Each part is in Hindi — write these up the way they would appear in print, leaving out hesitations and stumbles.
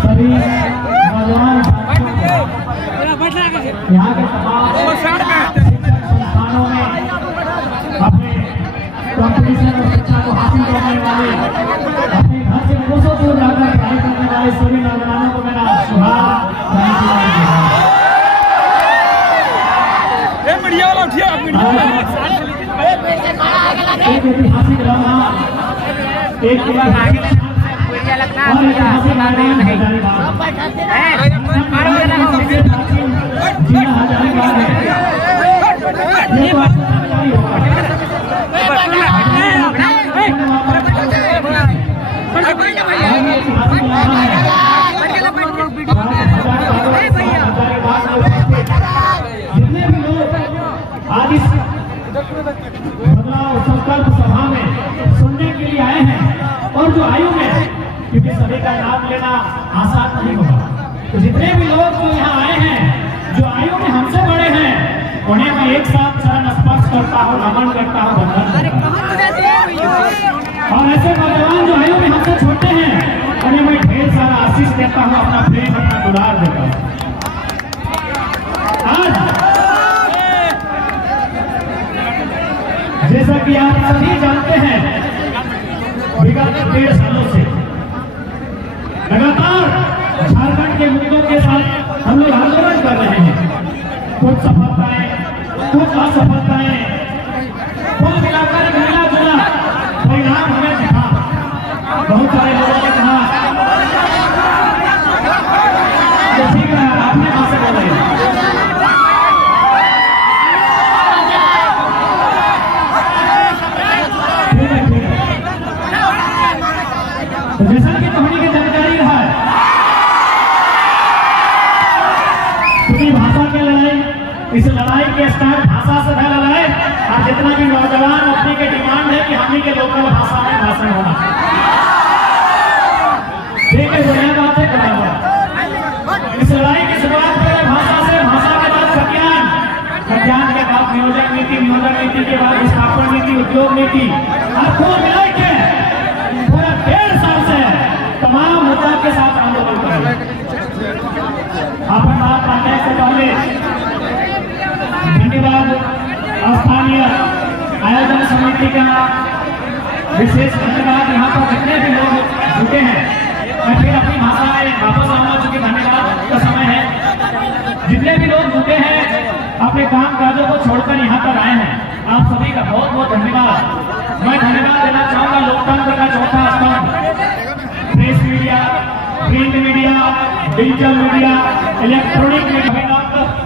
सभी नौजवान यहाँ के तमाम संस्थानों में अपने कॉम्पिटिशन और शिक्षा को हासिल करने वाले, अपने घर से कोसों दूर जाकर पढ़ाई करने वाले सभी नौजवानों को मेरा एक ऐतिहासिक लम्हा, एक जितने भी लोग आज इस बदलाव संकल्प सभा में सुनने के लिए आए हैं और जो आयु में, क्योंकि सभी का नाम लेना आसान नहीं होगा, तो जितने भी लोग जो यहाँ आए हैं जो आयु में हमसे बड़े हैं उन्हें मैं एक साथ चरण स्पर्श करता हूँ, नमन करता हूँ, वंदन करता हूँ। और ऐसे नौजवान जो आयु में हमसे छोटे हैं उन्हें मैं ढेर सारा आशीष देता हूँ, अपना प्रेम, अपना दुलार देता हूँ। आज जैसा कि आप सभी जानते हैं विगत 1.5 सालों से लगातार झारखंड के मुद्दों के साथ हम लोग आंदोलन कर रहे हैं। कुछ सफलताएं, कुछ असफलताएं, कुल मिलाकर मिला जुला परिणाम हमें दिखा। बहुत सारे लोगों ने कहा ठीक है, आपने कहां से बोल रहे हैं? जैसा कि कहानी की जानकारी है, पूरी भाषा की लड़ाई, इस लड़ाई के स्टार्ट भाषा से है लड़ाई। और जितना भी नौजवान अपनी के डिमांड है कि हम ही के लोकल भाषा में भाषण होना, ठीक है, बढ़िया बात है। इस लड़ाई की शुरुआत पहले भाषा से, भाषा के बाद खज्ञान, खज्ञान के बाद नियोजन नीति, नियोजन नीति के बाद स्थापना नीति, उद्योग नीति, और कुल मिला के पूरा 1.5 साल से तमाम मुद्दा के साथ आंदोलन कर रहे हैं। अपन बात करने से पहले धन्यवाद स्थानीय आयोजन समिति का, विशेष धन्यवाद यहाँ पर जितने भी लोग जुटे हैं। मैं फिर अपनी भाषा में वापस आऊंगा चूंकि धन्यवाद का समय है। जितने भी लोग जुटे हैं, अपने काम काजों को छोड़कर यहाँ तक आए हैं, आप सभी का बहुत बहुत धन्यवाद। मैं धन्यवाद देना चाहूंगा लोकतंत्र का चौथा स्तंभ, press media, print media, digital media, electronic media,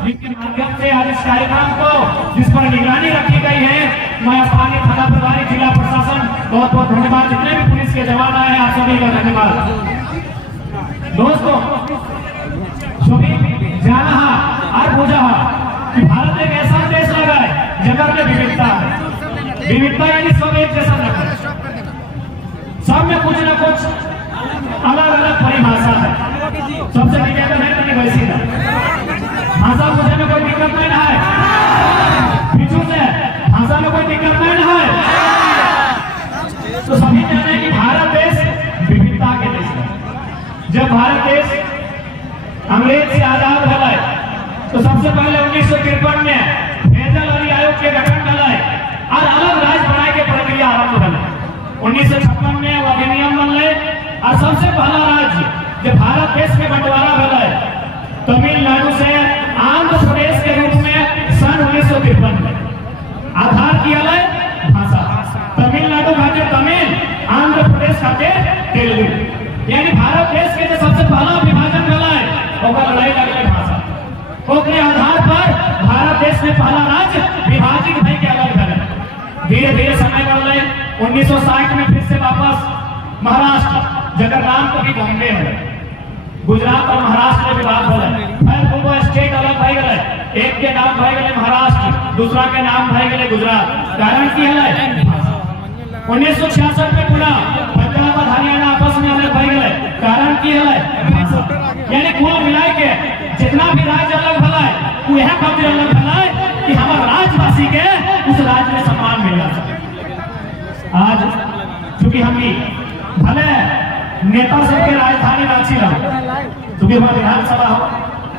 जिनके माध्यम से आज इस कार्यक्रम को, जिस पर निगरानी रखी गई है, मैं स्थानीय थाना प्रभारी, जिला प्रशासन, बहुत बहुत धन्यवाद। जितने भी पुलिस के जवान आए हैं, आप सभी का धन्यवाद। दोस्तों, सभी जाना और बुझा कि भारत एक ऐसा देश लगा है जगह में विविधता है। विविधता यानी सब एक जैसा नहीं, सब में कुछ न कुछ अलग अलग परिभाषा है। सबसे निवेदन है कि वैसी ना भाषा बुझने में कोई दिक्कत नहीं है, पीछू से भाषा में कोई दिक्कत नहीं है। तो सभी जाने कि भारत देश जब भारत देश अंग्रेज से आजाद हुआ तो सबसे पहले 1953 में फैजल अली आयोग के गठन करा और अलग राज्य बनाए के प्रक्रिया आरंभ हुआ। 1956 में वो अधिनियम बनले और सबसे पहला राज्य जो भारत देश में बंटवारा हुआ तमिलनाडु से आंध्र प्रदेश के रूप में सन 1953 में आधार किया भाषा तमिलनाडु खाते तमिल, आंध्र प्रदेश खाते तेलुगु। यानी भारत देश के जो सबसे पहला विभाजन हुआ लड़ाई लगले भाषा ओकरे आधार पर भारत देश में पहला राज्य विभाजित भई के अलग भले। धीरे धीरे समय बढ़ले 1960 में फिर से वापस महाराष्ट्र जगह नाम कभी बॉम्बे है, गुजरात और महाराष्ट्र में विवाद हो फिर वो स्टेट अलग भई गए, एक के नाम भई गए महाराष्ट्र, दूसरा के नाम भई गए गुजरात। कारण की है 1966 में पुनः पंजाब और हरियाणा आपस में अलग भई गए। कारण की है यानी कुल मिला के जितना भी राज्य अलग भला है यह खातिर अलग भला है कि हमारे राज्यवासी के उस राज्य में सम्मान मिला। आज चूंकि हम भले नेता सब के राजधानी रांची लगो, चूंकि हमारे विधानसभा हो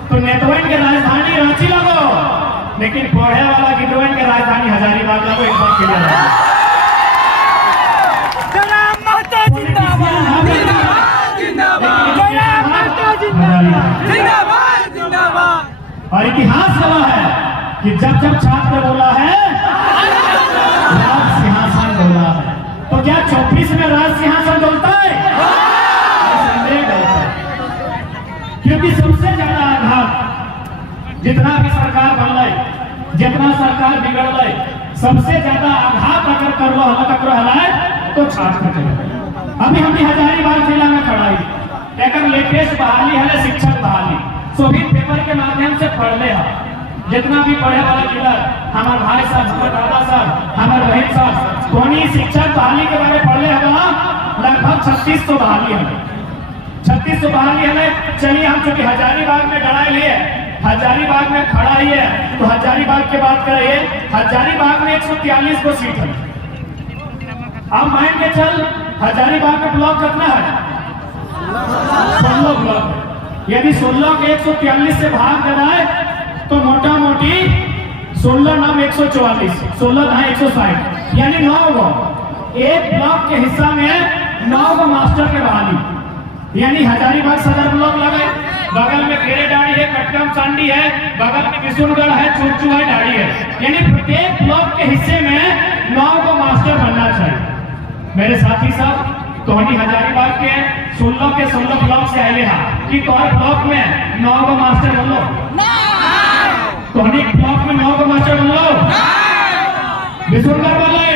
तो नेतवन के राजधानी रांची लगो, लेकिन पढ़े वाला गिद्धवन के राजधानी हजारीबाग लगो। एक बार क्लियर और इतिहास गवाह है कि जब जब छात्र बोला है राज सिंहासन बोला है, तो क्या 34 में राज सिंहासन बोलता है? क्योंकि सबसे ज्यादा आघात जितना भी सरकार बन रही, जितना सरकार बिगड़ रही, सबसे ज्यादा आघात अगर कर लो है तो छात्र के। अभी हमने हजारीबाग जिला में खड़ा है लेटेस्ट बहाली है शिक्षक बहाली शोभित पेपर के माध्यम से पढ़ ले। जितना भी पढ़े वाला जिला हमारे भाई साहब, हमारे दादा साहब, हमारे बहन साहब कौनी शिक्षक बहाली के बारे में पढ़ ले लगभग 3600 बहाली है, 3600 बहाली है। चलिए हम चूंकि हजारीबाग में गड़ा लिए, हजारीबाग में खड़ा ही है तो हजारीबाग की बात करिए। हजारीबाग में 143 को सीट है। अब मान के चल हजारीबाग में ब्लॉक कितना है? 16 ब्लॉक। यदि 16 के 143 से भाग देना है तो मोटा मोटी 16 नाम 144, 16 है 160, यानी 9 गो। एक ब्लॉक के हिस्सा में 9 गो मास्टर के बहाली। यानी हजारीबाग सदर ब्लॉक लगे, बगल में खेड़ेडाड़ी है, कटकम सांडी है, बगल में किशुनगढ़ है, चुरचू है, डाड़ी है। यानी प्रत्येक ब्लॉक के हिस्से में 9 गो मास्टर बनना चाहिए। मेरे साथी साहब तोहनी हजारीबाग के 16 ब्लॉक से आए हैं कि तोहर ब्लॉक में 9 गो मास्टर बन लो, तोहनी ब्लॉक में 9 गो मास्टर बन लो। किशुनगढ़ वाले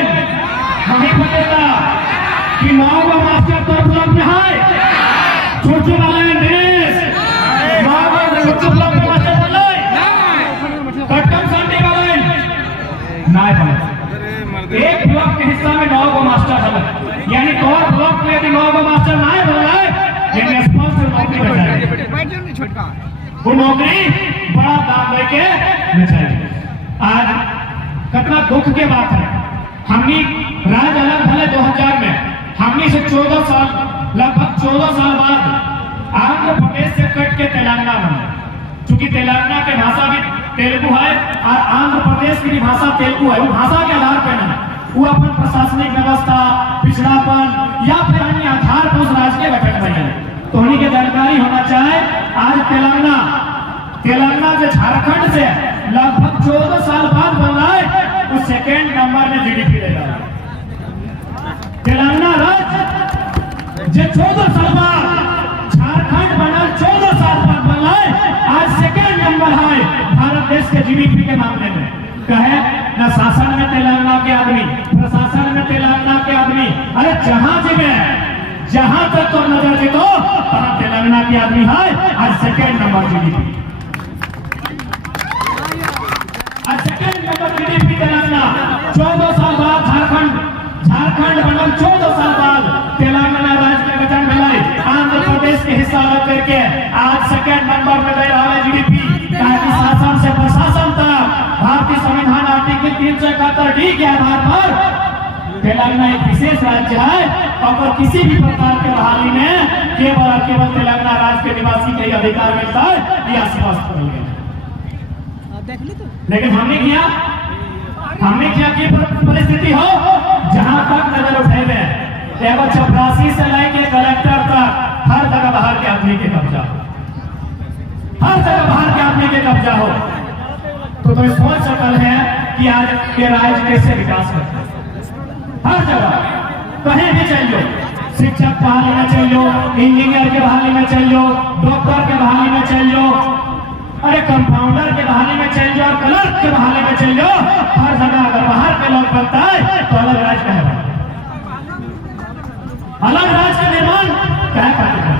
हमें पता कि 9 गो मास्टर तोहर ब्लॉक में है। चुरचू वाले दिनेश 9 गो चुरचू ब्लॉक में मास्टर बन लो। कटकम सांडी वाले नाय बन एक ब्लॉक के हिस्सा में 9 गो मास्टर है। यानी और ब्लॉक में यदि 9 गो मास्टर ना है बोल रहा है लेकिन स्पॉन्सर नौकरी बचाए, वो नौकरी बड़ा दाम लेके बचाए। आज कितना दुख के बात है, हमने राज अलग भले 2000 में हमने से 14 साल लगभग 14 साल बाद आंध्र प्रदेश से कट के तेलंगाना बना। चूंकि तेलंगाना के भाषा भी तेलुगु है और आंध्र प्रदेश की भी भाषा तेलुगु है, वो भाषा के आधार पर ना वो अपन प्रशासनिक व्यवस्था, पिछड़ापन या फिर अन्य आधार पर उस राज्य के गठन बने। तो उन्हीं की जानकारी होना चाहे। आज तेलंगाना जो झारखंड से लगभग 14 साल बाद बन रहा है, वो सेकेंड नंबर में जीडीपी ले रहा है। तेलंगाना राज्य जो 14 साल बाद झारखंड बना 14 साल बाद बन रहा है, आज सेकेंड नंबर है भारत देश के जीडीपी के मामले में। कहे न शासन में तेलंगाना के आदमी, प्रशासन में तेलंगाना के आदमी, अरे जहां तक तो नजर जीतो वहां तेलंगाना के आदमी है। आज सेकेंड नंबर जीडीपी, आज सेकेंड नंबर जीडीपी तेलंगाना। 14 साल बाद झारखंड बनल, 14 साल बाद तेलंगाना राज्य के गठन मिलाई, आंध्र प्रदेश के हिस्सा अलग करके आज सेकेंड नंबर में दे रहा है जीडीपी। शासन से प्रशासन तक भारतीय संविधान आर्टिकल 371 डी के आधार पर तेलंगाना एक विशेष राज्य है और किसी भी प्रकार के बहाली में केवल और केवल तेलंगाना राज्य के निवासी के अधिकार मिलता है, यह स्पष्ट हो गया। लेकिन हमने क्या की परिस्थिति हो जहां तक नजर उठेबे केवल चपरासी से लेके कलेक्टर तक हर जगह बाहर के आदमी के कब्जा हो, हर जगह बाहर के आदमी के कब्जा हो। तो तुम्हें सोच सकल है कि आज के राज्य कैसे विकास करते हैं। हर जगह कहीं भी चल लो, शिक्षक बहाली में चल लो, इंजीनियर के बहाली में चल लो, डॉक्टर के बहाली में चल लो, अरे कंपाउंडर के बहाली में चल जाओ, क्लर्क के बहाली में चल जाओ, हर जगह अगर बाहर के लोग बनता है तो अलग राज्य का है, अलग राज्य का निर्माण क्या करते हैं।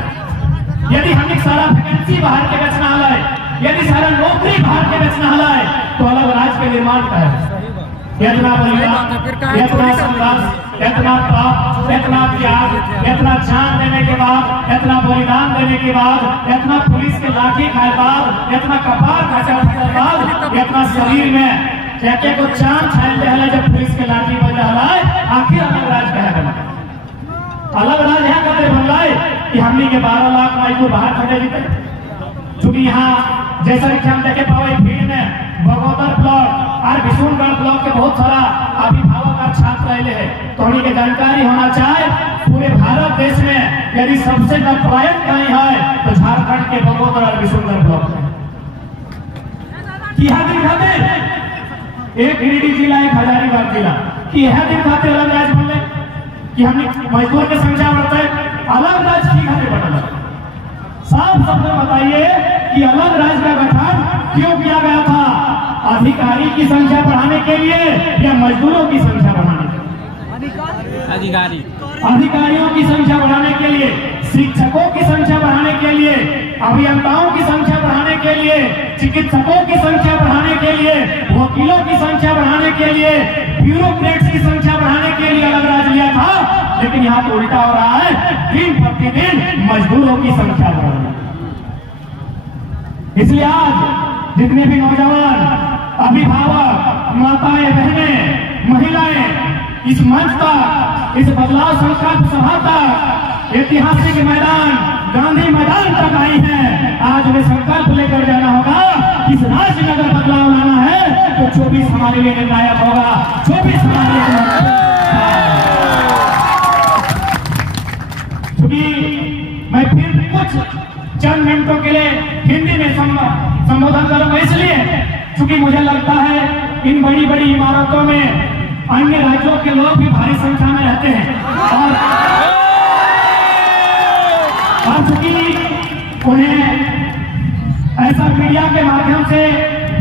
यदि हम सारा वैकेंसी बाहर के बेचना है, यदि सारा नौकरी बाहर के बेचना है तो अलग राज्य के निर्माण का है। इतना बलिदान, इतना संघर्ष, इतना पाप, इतना त्याग, इतना जान देने के बाद, इतना बलिदान देने के बाद, इतना पुलिस के लाठी खाए बाद, इतना कपार खचा के बाद, इतना शरीर में क्या को चांद छायल रहा है जब पुलिस के लाठी बज रहा है, आखिर अलग राज्य का है। अलग राज्य है कहते बन रहा है कि हमने के 12 लाख माई को बाहर खड़े जीते, चूंकि यहाँ जैसा कि हम देखे पाओ भीड़ में बगोदर ब्लॉक और विशुनगढ़ ब्लॉक के बहुत सारा अभिभावक और छात्र रहे हैं। तो उन्हीं की जानकारी होना चाहे पूरे भारत देश में यदि सबसे कंप्लायंट कहीं है तो झारखंड के बगोदर और विशुनगढ़ ब्लॉक में। एक गिरिडीह जिला, एक हजारीबाग जिला कि यह दिन खाते अलग राज्य बोले कि हमने मजदूर के संख्या बढ़ता है, अलग राज्य की खाते बढ़ा। साफ शब्द में बताइए कि अलग राज्य का गठन क्यों किया गया था? अधिकारी की संख्या बढ़ाने के लिए या मजदूरों की संख्या बढ़ाने के लिए? अधिकारियों की संख्या बढ़ाने के लिए, शिक्षकों की संख्या बढ़ाने के लिए, अभियंताओं की संख्या बढ़ाने के लिए, चिकित्सकों की संख्या बढ़ाने के लिए, वकीलों की संख्या बढ़ाने के लिए, ब्यूरोक्रेट्स की संख्या बढ़ाने के लिए अलग राज्य लिया था। लेकिन यहाँ तो उल्टा हो रहा है, दिन प्रतिदिन मजदूरों की संख्या बढ़ रही है। इसलिए आज जितने भी नौजवान, अभिभावक, माताएं, बहनें, महिलाएं इस मंच तक, इस बदलाव संकल्प सभा तक, ऐतिहासिक मैदान गांधी मैदान तक आई है, आज उन्हें संकल्प लेकर जाना होगा। इस राज्य में अगर बदलाव लाना है तो 24 हमारे लिए निर्णायक होगा। 24 हमारे लिए मैं फिर कुछ चंद मिनटों के लिए हिंदी में संबोधन करूंगा, इसलिए क्योंकि मुझे लगता है इन बड़ी बड़ी इमारतों में अन्य राज्यों के लोग भी भारी संख्या में रहते हैं और चूंकि उन्हें ऐसा मीडिया के माध्यम से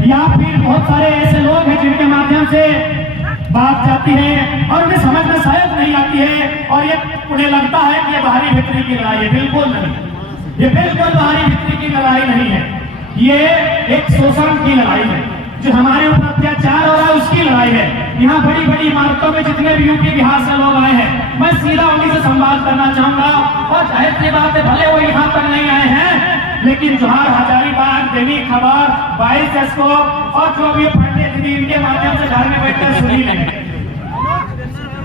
या फिर बहुत सारे ऐसे लोग हैं जिनके माध्यम से बात जाती है और उन्हें समझ में शायद नहीं आती है और ये उन्हें लगता है कि ये बाहरी भीतरी की लड़ाई है। बिल्कुल नहीं, ये बिल्कुल बाहरी भीतरी की लड़ाई नहीं है। ये एक शोषण की लड़ाई है, जो हमारे ऊपर अत्याचार हो रहा है उसकी लड़ाई है। यहाँ बड़ी बड़ी इमारतों में जितने भी यूपी बिहार से लोग आए हैं, मैं सीधा उन्हीं से संवाद करना चाहूंगा। और जाहिर सी बात है, भले वो यहाँ तक नहीं आए हैं, लेकिन जोहार, हजारीबाग, दैनिक खबर, 22 एस्कोप और जो भी पंडित जी इनके माध्यम से घर में बैठकर सुनी लेंगे।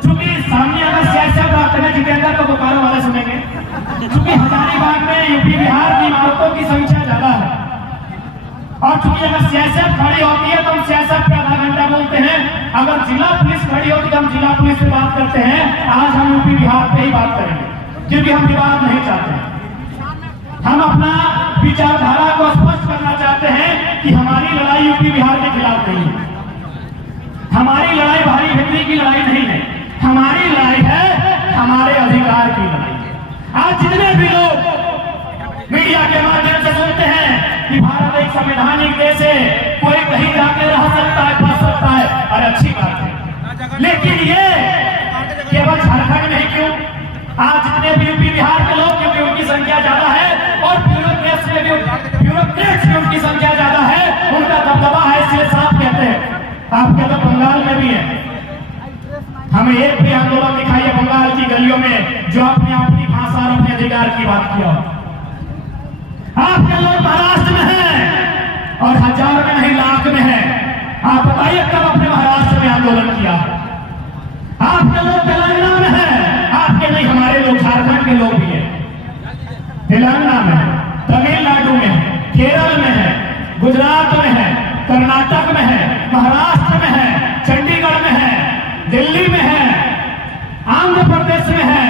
चूंकि सामने अगर सियासत बात करें, जितेंद्र को बोकारो वाले सुनेंगे, चूंकि हजारीबाग में यूपी बिहार की इमारतों की संख्या ज्यादा है और चूंकि अगर सियासत खड़ी होती है तो हम सियासत पे आधा घंटा बोलते हैं, अगर जिला पुलिस खड़ी होती है तो हम जिला पुलिस पे बात करते हैं। आज हम यूपी बिहार पे ही बात करेंगे क्योंकि हम विवाद नहीं चाहते। हम अपना विचारधारा को स्पष्ट करना चाहते हैं कि हमारी लड़ाई यूपी बिहार के खिलाफ नहीं है, हमारी लड़ाई भारी भीतरी की लड़ाई नहीं है, हमारी लड़ाई है हमारे अधिकार की लड़ाई है। आज जितने भी लोग मीडिया के माध्यम से सुनते हैं कि भारत एक संवैधानिक देश है, कोई कहीं जाके रह सकता है, फंस सकता है, और अच्छी बात है, लेकिन ये केवल झारखंड में ही क्यों? आज जितने भी यूपी बिहार के लोग, क्योंकि उनकी संख्या ज्यादा है और ब्यूरोक्रेट्स में उनकी संख्या ज्यादा है, उनका दबदबा है, इसलिए साफ कहते हैं। आपके तो बंगाल में भी है, हमें एक भी आंदोलन दिखाइए बंगाल की गलियों में जो अपने अपनी भाषा और अपने अधिकार की बात किया। आपके लोग महाराष्ट्र में हैं और हजार में नहीं लाख में हैं। आप बताइए कब अपने महाराष्ट्र में आंदोलन किया? आपके लोग तेलंगाना में है, तमिलनाडु में है, केरल में है, गुजरात में है, कर्नाटक में है, महाराष्ट्र में है, चंडीगढ़ में है, दिल्ली में है, आंध्र प्रदेश में है,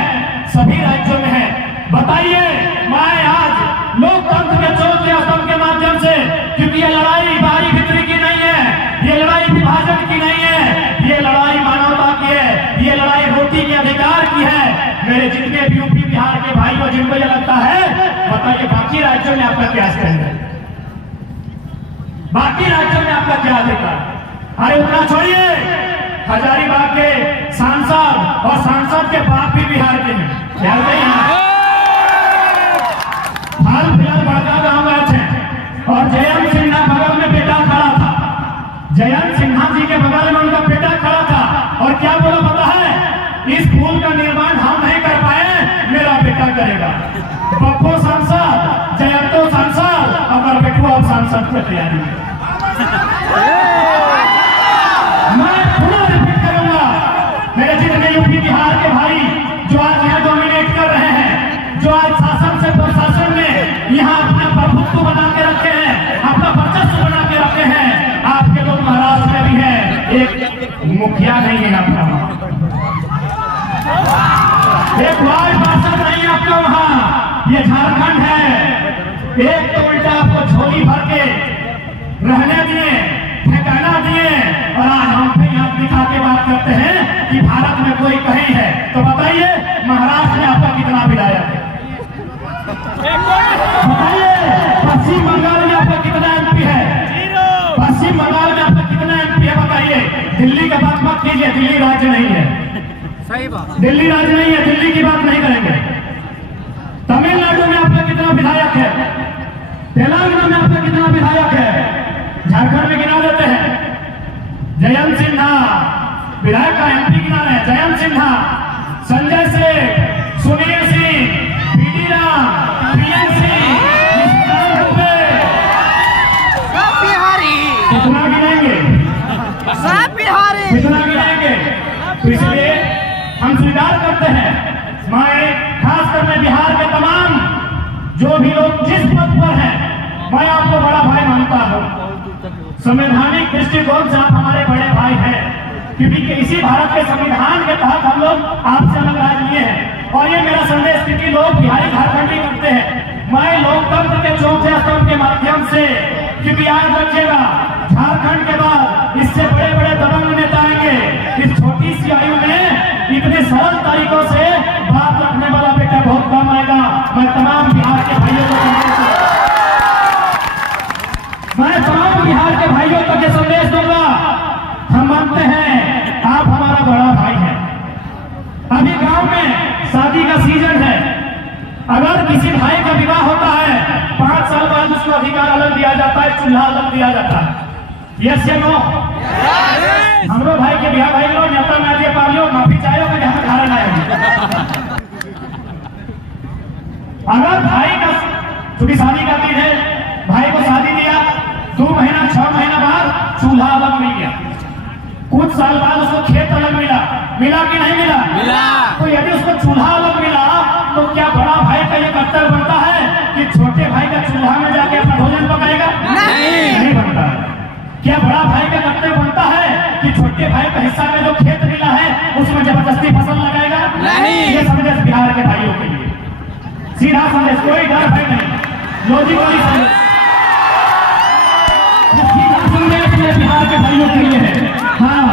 सभी राज्यों में है। बताइए, मैं आज लोकतंत्र के चौथे स्तंभ के माध्यम से, क्योंकि ये लड़ाई बाहरी भीतरी की नहीं है, ये लड़ाई विभाजन की नहीं है, ये लड़ाई मानवता की है, ये लड़ाई रोटी के अधिकार की है। मेरे जितने भी यूपी बिहार के भाई और जिनको ये लगता है, बताइए बाकी राज्यों में आपका क्या स्टैंड है? बाकी राज्यों में आपका क्या अधिकार? अरे उतना छोड़िए, हजारीबाग के सांसद और सांसद के बाप भी बिहार के हैं, ख्याल नहीं है। हाल फिलहाल बड़का गांव गए थे और जयंत सिन्हा बगल में बेटा खड़ा था, जयंत सिन्हा जी के बगल में उनका बेटा खड़ा था और क्या बोला पता है? इस पुल का निर्माण हम नहीं कर पाए, मेरा बेटा करेगा। पप्पो सांसद, जयंतो सांसद, और बेटू अब सांसद की तैयारी है। मैं पुनः रिपीट करूंगा, मेरे जितने यूपी बिहार के भाई जो आज यहाँ डोमिनेट कर रहे हैं, जो आज शासन से प्रशासन में यहाँ अपना प्रभुत्व बना के रखे हैं, अपना वर्चस्व बना के रखे हैं, आपके लोग महाराष्ट्र में भी हैं, एक मुखिया नहीं है आपका, एक वार्ड पार्षद नहीं है आपका वहां, ये झारखंड है। एक तो उल्टा आपको झोली भर के रहने दिए, ठिकाना दिए, और आज हम फिर यहाँ दिखा के बात करते हैं कि भारत में कोई कहीं है। तो बताइए, महाराष्ट्र में आपका कितना विधायक है? बताइए, पश्चिम बंगाल में आपका कितना एमपी है? पश्चिम बंगाल में आपका कितना एमपी है? बताइए। दिल्ली का बात मत कीजिए, दिल्ली राज्य नहीं है, सही बात, दिल्ली राज्य नहीं है, दिल्ली की बात नहीं करेंगे। तमिलनाडु में आपका कितना विधायक है? तेलंगाना में आपका कितना विधायक है? झारखंड में गिना देते हैं, जयंत सिन्हा विधायक का एमपी गिना रहे हैं, जयंत सिन्हा, संजय सेठ, सुनील सिंह, पीडी राम, प्रियंक सिंह, सब बिहारी, कितना गिनाएंगे? सब बिहारी, कितना गिनाएंगे? तो इसलिए हम स्वीकार करते हैं, मैं खासकर मैं बिहार के तमाम जो भी लोग जिस पद पर हैं, मैं आपको बड़ा भाई मानता हूं। संवैधानिक दृष्टिकोण से आप हमारे बड़े भाई हैं, क्योंकि इसी भारत के संविधान के तहत हम लोग आपसे अलग राज लिए हैं। और ये मेरा संदेश किसी लोग बिहारी झारखंडी करते हैं, मैं लोकतंत्र के चौथे स्तंभ के माध्यम से, क्योंकि याद रखिएगा, झारखंड के बाद इससे बड़े बड़े दबंग नेता आएंगे। इस छोटी सी आयु में इतने सरल तरीकों से बात रखने वाला बेटा बहुत कम आएगा। मैं तमाम बिहार के भाइयों को ये संदेश दूंगा, हम मानते हैं आप हमारा बड़ा भाई है। अभी गांव में शादी का सीजन है, अगर किसी भाई का विवाह होता है, 5 साल बाद उसको अधिकार अलग दिया जाता है, चूल्हा अलग दिया जाता है। यस या नो? हमरो भाई के बिहार भाई लो नेता ना दिए पालियो, माफी चाहिए कि हमें धारण आए। अगर भाई का चूंकि शादी का दिन है, भाई को शादी दिया, 2 महीना 6 महीना बाद चूल्हा अलग मिल गया, कुछ साल बाद उसको खेत अलग मिला, मिला कि नहीं मिला? मिला। तो यदि उसको चूल्हा अलग मिला, तो क्या बड़ा भाई का ये कर्तव्य बनता है कि छोटे भाई का चूल्हा में जाके अपना भोजन पकाएगा? नहीं बनता है। क्या बड़ा भाई का कर्तव्य बनता है कि छोटे भाई का हिस्सा में जो खेत मिला है उसमें जबरदस्ती फसल लगाएगा? नहीं। ये संदेश बिहार के भाइयों के लिए सीधा संदेश, कोई डर भय नहीं, लॉजिकली संदेश बिहार के भाइयों के लिए है। हाँ,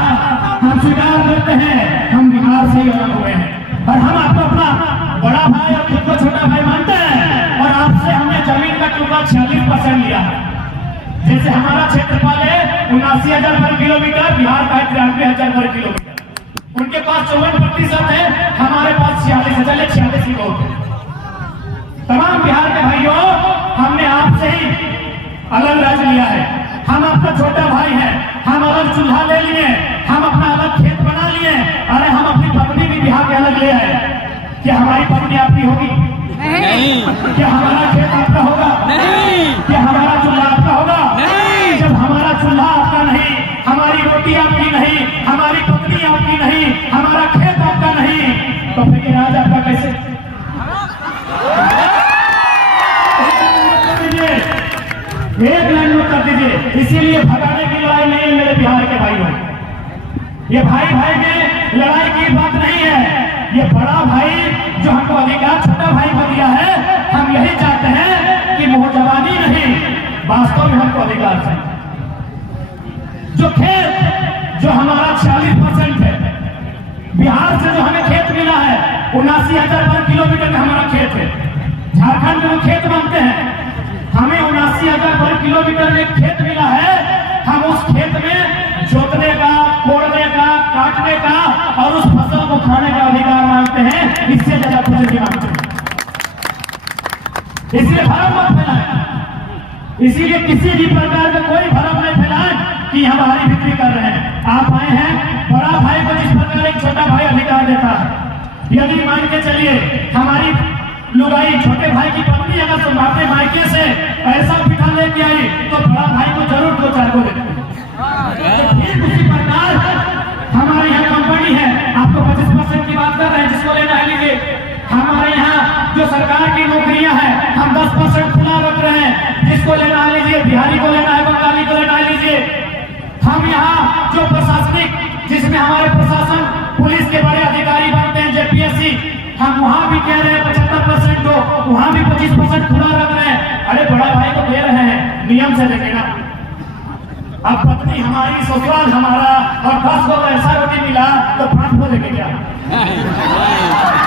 हम स्वीकार करते हैं, हम बिहार से ही अलग हुए हैं और हम आपको अपना बड़ा भाई और खुद को छोटा भाई मानते हैं। और आपसे हमने जमीन का टुकड़ा 46% लिया है। जैसे हमारा क्षेत्रफल है 79,000 वर्ग किलोमीटर, बिहार का 93,000 वर्ग किलोमीटर, उनके पास 54% है, हमारे पास 46,000 ही बहुत है। तमाम बिहार के भाइयों, हमने आपसे ही अलग राज लिया है, हम आपका छोटा भाई है, हम अलग चूल्हा ले लिए, हम अपना अलग खेत बना लिए। अरे हम अपनी पत्नी भी बिहार के अलग ले आए। क्या हमारी पत्नी आपकी होगी? नहीं। क्या हमारा खेत आपका होगा? नहीं। क्या हमारा चूल्हा आपका होगा? नहीं। जब हमारा चूल्हा आपका नहीं, हमारी रोटी आपकी नहीं, हमारी पत्नी आपकी नहीं, हमारा खेत आपका नहीं, तो फिर ये राज आपका कैसे? एक लाइन में कर दीजिए। इसीलिए भगाने की लड़ाई नहीं है मेरे बिहार के भाइयों, ये भाई भाई में लड़ाई की बात नहीं है। ये बड़ा भाई जो हमको अधिकार छोटा भाई को दिया है, हम यही चाहते हैं कि मोहजवानी नहीं, वास्तव में हमको अधिकार चाहिए। जो खेत जो हमारा 40% है, बिहार से जो हमें खेत मिला है 79,000 वर्ग किलोमीटर का हमारा खेत है। झारखंड में खेत मानते हैं, हमें 79,000 वर्ग किलोमीटर में खेत मिला है। हम उस खेत में जोतने का, कोड़ने का, काटने का और उस फसल को खाने का अधिकार मांगते हैं, इससे ज्यादा कुछ नहीं मांगते। इसलिए भ्रम मत फैलाएं, इसीलिए किसी भी प्रकार का कोई भ्रम नहीं फैलाएं कि हमारी बिक्री कर रहे हैं। आप आए हैं, बड़ा भाई को जिस प्रकार एक छोटा भाई अधिकार देता है, यदि मान के चलिए हमारी लुगाई छोटे भाई की पत्नी अगर अपने मायके से ऐसा पिठा लेके आई तो बड़ा भाई को जरूर 2-4 को देते हैं। ठीक उसी प्रकार हमारे यहाँ कंपनी है, आपको 25% की बात कर रहे हैं, जिसको लेना है लीजिए। हमारे यहाँ जो सरकार की नौकरियां हैं, हम 10% खुला रख रहे हैं, जिसको लेना है लीजिए। बिहारी को लेना है, बंगाली को लेना है लीजिए। हम यहाँ जो प्रशासनिक, जिसमें हमारे प्रशासन पुलिस के बड़े अधिकारी बनते हैं, जेपीएससी, हम वहां भी कह रहे हैं 75% हो, वहां भी 25% खुला रख रहे हैं। अरे बड़ा भाई तो दे रहे हैं, नियम से देंगे ना। अब पत्नी हमारी, ससुराल हमारा और 10 को ऐसा रोटी मिला तो 5 को देंगे क्या?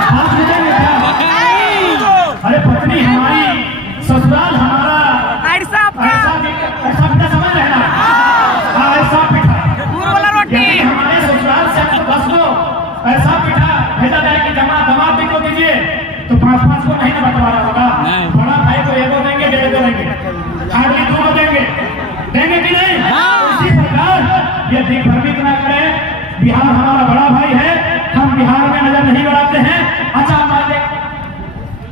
5 देंगे क्या? अरे पत्नी हमारी, ससुराल हमारा, ऐसा पिठा समझ रहे ना? ऐसा पिठा हमारे ससुराल से 10 को ऐसा पिठा भेजा जाए कि दमाद भी को दीजिए तो 5-5 को नहीं बंटवारा होगा। बड़ा भाई को 1 को देंगे, 1.5 को देंगे, खाली 2 को देंगे कि नहीं? इसी प्रकार ये दिग्भ्रमित न करें। बिहार हमारा बड़ा भाई है, हम बिहार में नजर नहीं बढ़ाते हैं। अच्छा हमारे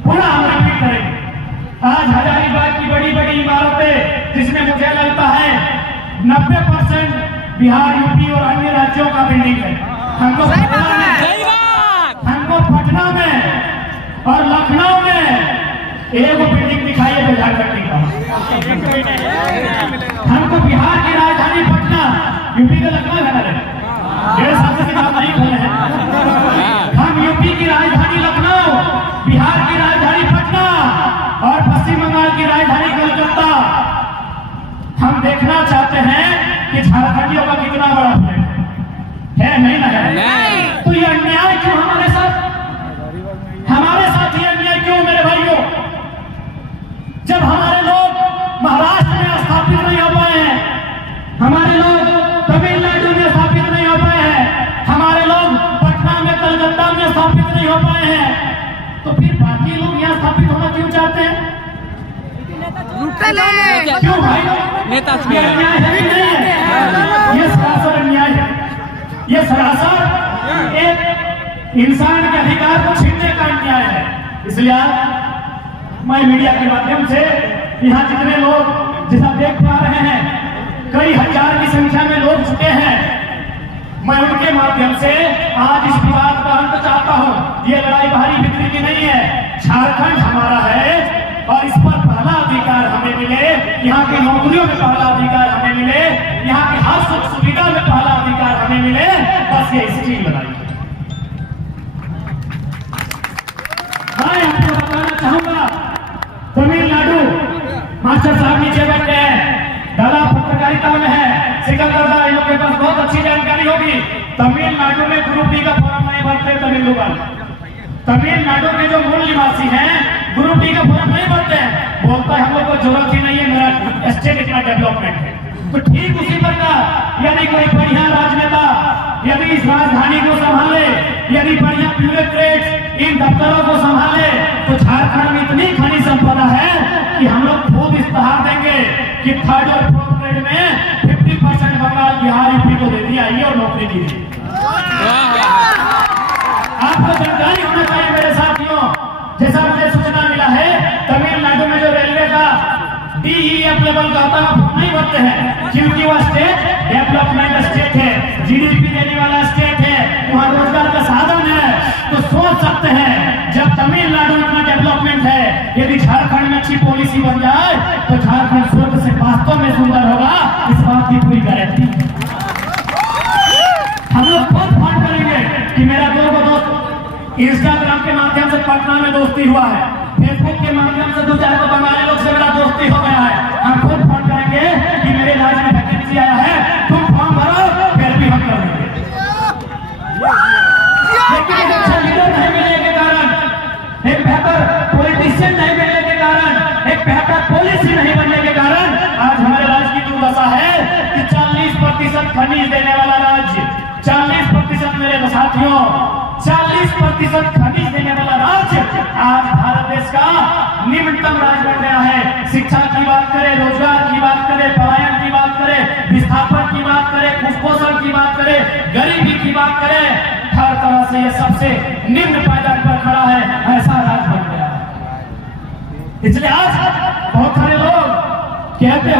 पूरा हम रिपीट करेंगे। आज हजारीबाग की बड़ी बड़ी इमारतें, जिसमें मुझे लगता है 90% बिहार, यूपी और अन्य राज्यों का बिल्डिंग है। हमको पटना में और लखनऊ में एक बिल्डिंग दिखाई है झारखंड का। हमको बिहार की राजधानी पटना, यूपी का लखनऊ है ना, 1.5 साल से किताब नहीं खोले हैं। हम यूपी की राजधानी लखनऊ, बिहार की राजधानी पटना और पश्चिम बंगाल की राजधानी कलकत्ता। हम देखना चाहते हैं कि झारखंडियों का कितना बड़ा फ्लैट है, नहीं ना है? तो ये अन्याय क्यों हमारे साथ ये अन्याय क्यों मेरे भाइयों? जब हमारे लोग महाराष्ट्र में स्थापित नहीं हो पाए हैं, हमारे लोग तमिलनाडु में स्थापित नहीं हो पाए हैं, हमारे लोग पटना में, कलकत्ता में स्थापित नहीं हो पाए हैं, तो फिर बाकी लोग यहाँ स्थापित होना क्यों चाहते हैं? क्यों भाई? नेता ये अन्याय है कि नहीं है? ये सरासर अन्याय है। ये सरासर एक इंसान के अधिकार को छीनने का अन्याय है। इसलिए मैं मीडिया के माध्यम से यहाँ जितने लोग जैसा देख पा रहे हैं, कई हजार की संख्या में लोग जुटे हैं, मैं उनके माध्यम से आज इस विवाद का अंत चाहता हूँ। ये लड़ाई बाहरी बिक्री की नहीं है, झारखंड हमारा है और इस पर पहला अधिकार हमें मिले, यहाँ की नौकरियों में पहला अधिकार हमें मिले, यहाँ की हर सुख सुविधा में पहला अधिकार हमें मिले। बस ये इसकी लड़ाई है। मैं आपको बताना चाहूंगा, तमिलनाडु, मास्टर साहब नीचे बैठे हैं, दादा पत्रकारिता में है, सिकंदर इन लोग के पास बहुत अच्छी जानकारी होगी। तमिलनाडु में ग्रुप डी का फॉर्म नहीं भरते तमिल लोग। तमिलनाडु के जो मूल निवासी हैं ग्रुप डी का फॉर्म नहीं भरते हैं, बोलता है हम लोग को जरूरत ही नहीं है, मेरा स्टेट इतना डेवलपमेंट है। तो ठीक उसी प्रकार यदि कोई बढ़िया राजनेता यदि इस राजधानी को संभाले, यदि बढ़िया ब्यूरोक्रेट इन दफ्तरों को संभाले, तो झारखंड में इतनी खनिज संपदा है कि हम लोग खुद इस्तेहार देंगे कि 3rd और 4th ग्रेड में 50% बंगाल, बिहार, यूपी को दे दिया, आइए और नौकरी दीजिए। आपको जानकारी होना चाहिए मेरे साथियों, जैसा मुझे सूचना मिला है तमिलनाडु में जो रेलवे का DEF लेवल का होता है नहीं भरते हैं, क्योंकि वह स्टेट डेवलपमेंट स्टेट है, GDP देने वाला स्टेट है, वहाँ रोजगार का साधन है। तो सोच सकते हैं जब तमिलनाडु इतना डेवलपमेंट है, यदि झारखंड में अच्छी पॉलिसी बन जाए तो झारखंड स्वर्ग से 5 में सुंदर होगा, इस बात की पूरी गारंटी। हम लोग खुद फोन करेंगे कि मेरा दो दोस्त इंस्टाग्राम के माध्यम से पटना में दोस्ती हुआ है, फेसबुक के माध्यम से 2-4 बंगाली लोग से मेरा दोस्ती हो गया है। हम खुद फोन करेंगे कि मेरे राज्य में वैकेंसी आया है, तुम फॉर्म भरो, फिर भी हम करेंगे। लेकिन एक अच्छा लीडर नहीं मिलने के कारण, एक बेहतर पॉलिटिशियन नहीं मिलने के कारण, एक बेहतर पॉलिसी नहीं बनने के कारण आज हमारे राज्य की दुर्दशा है कि 40% खनिज देने वाला राज्य, 40% मेरे साथियों, 40% खनिज देने वाला राज्य आज भारत देश का निम्नतम राज्य बन गया है। शिक्षा की बात करें, रोजगार की बात करें, पलायन की बात करें, विस्थापन की बात करें, कुपोषण की बात करें, गरीबी की बात करें, हर तरह से ये सबसे निम्न पायदान पर खड़ा है, ऐसा राज्य बन गया है। इसलिए आज बहुत सारे लोग कहते हैं